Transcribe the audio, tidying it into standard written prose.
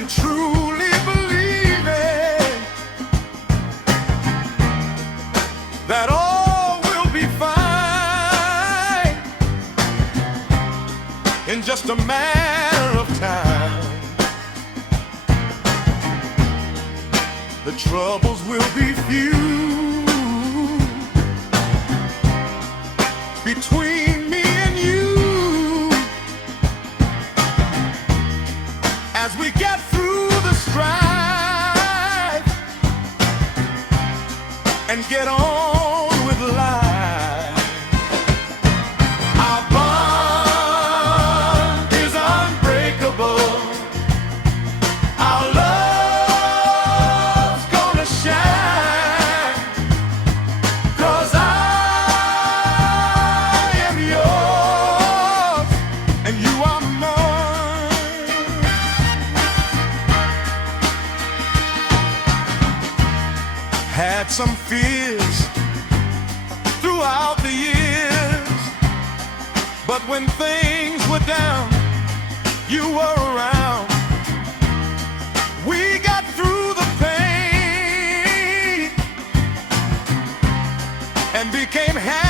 and truly believing that all will be fine in just a matter of time. The troubles will be few between me and you as we get through the strife and get on with life. Our bond is unbreakable. Our love's gonna shine, 'cause I am yours and you are mine. Had some fears throughout the years, but when things were down, you were around. We got through the pain and became happy